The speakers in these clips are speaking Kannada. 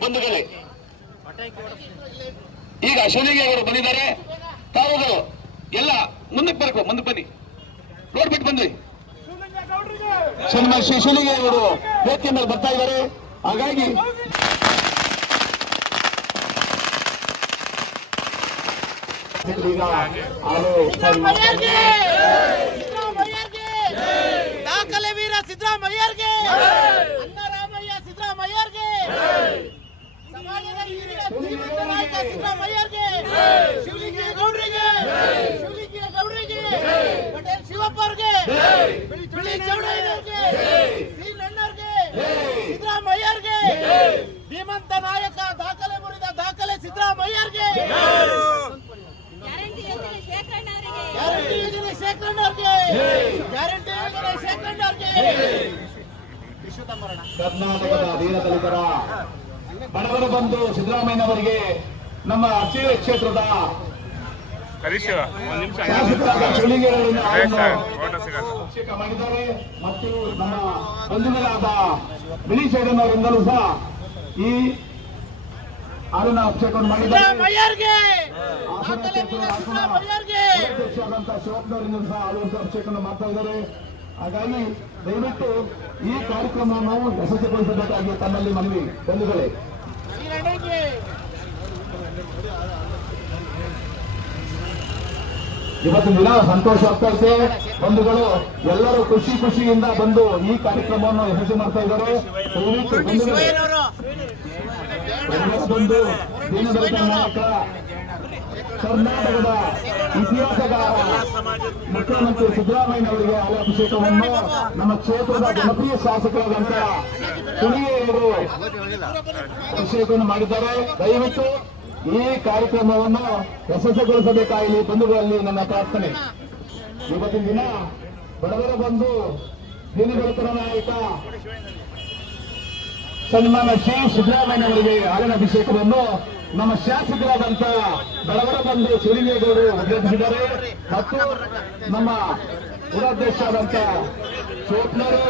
ಬಂಧುಗಳೇ, ಈಗ ಶಿವಲಿಂಗ ಅವರು ಬಂದಿದ್ದಾರೆ. ತಾವುಗಳು ಎಲ್ಲ ಮುಂದಕ್ಕೆ ಬರಬೇಕು, ಮುಂದಕ್ಕೆ ಬನ್ನಿ, ರೋಡ್ ಬಿಟ್ಟು ಬಂದ್ರಿ. ಶಿವಲಿಂಗ ಅವರು ವೇದಿಕೆ ಮೇಲೆ ಬರ್ತಾ ಇದ್ದಾರೆ. ಹಾಗಾಗಿ ದಾಖಲೆ ವೀರ ಸಿದ್ದರಾಮಯ್ಯರ್ಗೆ, ಅನ್ನರಾಮಯ್ಯ ಸಿದ್ದರಾಮಯ್ಯರ್ಗೆ, ಸಮಾಜದ ಹಿರಿಯ ಧೀಮಂತ ನಾಯಕ ಸಿದ್ದರಾಮಯ್ಯರ್ಗೆ, ಶಿವಲಿಂಗೇಗೌಡರಿಗೆ, ಪಟೇಲ್ ಶಿವಪ್ಪ ಅವ್ರಿಗೆ, ಬಿಳಿ ಚೌಡಯ್ಯನವ್ರಿಗೆ, ಸಿ ನನ್ನರ್ಗೆ, ಸಿದ್ದರಾಮಯ್ಯರ್ಗೆ, ಧೀಮಂತ ನಾಯಕ, ದಾಖಲೆ ಮುರಿದ ದಾಖಲೆ ಸಿದ್ದರಾಮಯ್ಯರ್ಗೆ, ಗ್ಯಾರಂಟಿ ಯೋಜನೆ ಶೇಖರಣವ್ರಿಗೆ, ಕರ್ನಾಟಕದ ವೀರದಲಿತರ ಬಡವರ ಬಂಧು ಸಿದ್ದರಾಮಯ್ಯನವರಿಗೆ ನಮ್ಮ ಅರಸೀಕೆರೆ ಕ್ಷೇತ್ರದ ಮಾಡಿದ್ದಾರೆ. ಮತ್ತು ನಮ್ಮ ಬಂಧುಗಳಾದ ಬಿಳಿ ಚೌಡಯ್ಯನವರಿಂದಲೂ ಸಹ ಈ ಹಾಲಿನ ಅಭಿಷೇಕವನ್ನು ಮಾಡಿದ್ದಾರೆ. ಶಿವಪ್ಪನವರಿಂದ ಸಹ ಹಾಲು ಅಭಿಷೇಕವನ್ನು ಮಾಡ್ತಾ ಇದ್ದಾರೆ. ಹಾಗಾಗಿ ದಯವಿಟ್ಟು ಈ ಕಾರ್ಯಕ್ರಮವನ್ನು ಯಶಸ್ವಿಗೊಳಿಸಬೇಕಾಗಿ ತಮ್ಮಲ್ಲಿ ಮನವಿ. ಬಂಧುಗಳೇ, ಇವತ್ತು ದಿನ ಸಂತೋಷ ಆಗ್ತಾ ಇದೆ. ಬಂಧುಗಳು ಎಲ್ಲರೂ ಖುಷಿಯಿಂದ ಬಂದು ಈ ಕಾರ್ಯಕ್ರಮವನ್ನು ಯಶಸ್ವಿ ಮಾಡ್ತಾ ಇದ್ದಾರೆ. ದಯವಿಟ್ಟು ಬಂದು ದೀನದಲಿತ ನಾಯಕ, ಕರ್ನಾಟಕದ ಇತಿಹಾಸಗಾರ ಮುಖ್ಯಮಂತ್ರಿ ಸಿದ್ದರಾಮಯ್ಯನವರಿಗೆ ಹಾಲಾಭಿಷೇಕವನ್ನು ನಮ್ಮ ಕ್ಷೇತ್ರದ ಜನಪ್ರಿಯ ಶಾಸಕರಾದಂತ ಸುನಿಯವರು ಅಭಿಷೇಕವನ್ನು ಮಾಡಿದ್ದಾರೆ. ದಯವಿಟ್ಟು ಈ ಕಾರ್ಯಕ್ರಮವನ್ನು ಯಶಸ್ವಿಗೊಳಿಸಬೇಕಾಗಿ ಬಂಧುಗಳಲ್ಲಿ ನನ್ನ ಪ್ರಾರ್ಥನೆ. ಇವತ್ತಿನ ದಿನ ಬಡವರ ಬಂಧು ದೀನದಲಿತರ ನಾಯಕ ಸನ್ಮಾನ ಶ್ರೀ ಸಿದ್ದರಾಮಯ್ಯನವರಿಗೆ ಹಾಲಿನ ಅಭಿಷೇಕವನ್ನು ನಮ್ಮ ಶಾಸಕರಾದಂತ ಬಡವರ ಬಂಧು ಶಿವಲಿಂಗೇಗೌಡರು ಉದ್ಘಾಟಿಸಿದ್ದಾರೆ. ಮತ್ತು ನಮ್ಮ ಊರಾಧ್ಯಕ್ಷರಾದಂತ ಶಿವಪ್ಪನವರು,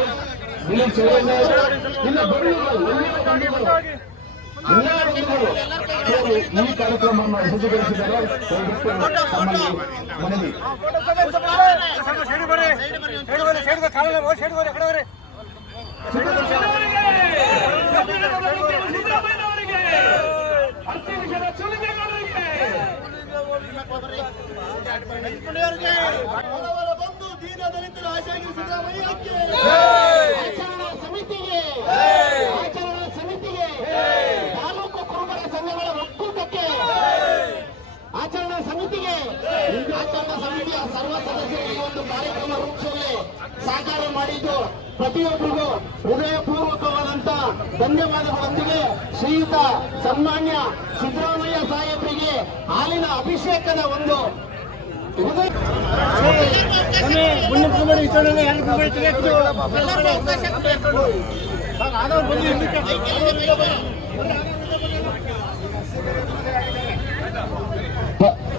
ಬಿಳಿ ಚೌಡಯ್ಯನವರು, ಇನ್ನು ಬಂಧುಗಳು ಈ ಕಾರ್ಯಕ್ರಮವನ್ನು ಯಶಸ್ವಿಗೊಳಿಸಿದ್ದಾರೆ. ಮನವಿ. ಬಡವರ ಬಂಧು ದೀನದಲಿತರ ಆಶಾಗಿರಿ ಸಿದ್ದರಾಮಯ್ಯಕ್ಕೆ, ಆಚರಣಾ ಸಮಿತಿಗೆ, ತಾಲೂಕು ಕುರುಬರ ಸಂಘಗಳ ಒಕ್ಕೂಟಕ್ಕೆ, ಆಚರಣಾ ಸಮಿತಿಯ ಸರ್ವ ಸದಸ್ಯರಿಗೆ ಈ ಒಂದು ಕಾರ್ಯಕ್ರಮ ರೂಪಿಸಲು ಸಹಕಾರ ಮಾಡಿದ್ದು ಪ್ರತಿಯೊಬ್ಬರಿಗೂ ಹೃದಯಪೂರ್ವಕವಾದಂತ ಧನ್ಯವಾದಗಳೊಂದಿಗೆ ಶ್ರೀಯುತ ಸನ್ಮಾನ್ಯ ಸಿದ್ದರಾಮಯ್ಯ ಸಾಹೇಬರಿಗೆ ಹಾಲಿನ ಅಭಿಷೇಕದ ಒಂದು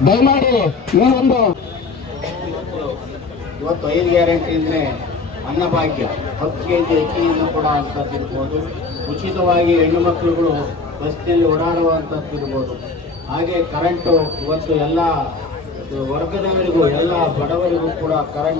ದಯಮಾಡಿ ಈ ಒಂದು ಇವತ್ತು 5 ಗ್ಯಾರಂಟಿ ಅಂದ್ರೆ ಅನ್ನಭಾಗ್ಯ, 10 ಕೆಜಿ ಅಕ್ಕಿಯನ್ನು ಕೊಡುವಂಥದ್ದಿರ್ಬೋದು, ಉಚಿತವಾಗಿ ಹೆಣ್ಣು ಮಕ್ಕಳುಗಳು ಬಸ್ನಲ್ಲಿ ಓಡಾಡುವಂಥದ್ದಿರ್ಬೋದು, ಹಾಗೆ ಕರೆಂಟು ಇವತ್ತು ಎಲ್ಲ ವರ್ಗದವರಿಗೂ, ಎಲ್ಲ ಬಡವರಿಗೂ ಕೂಡ ಕರೆಂಟ್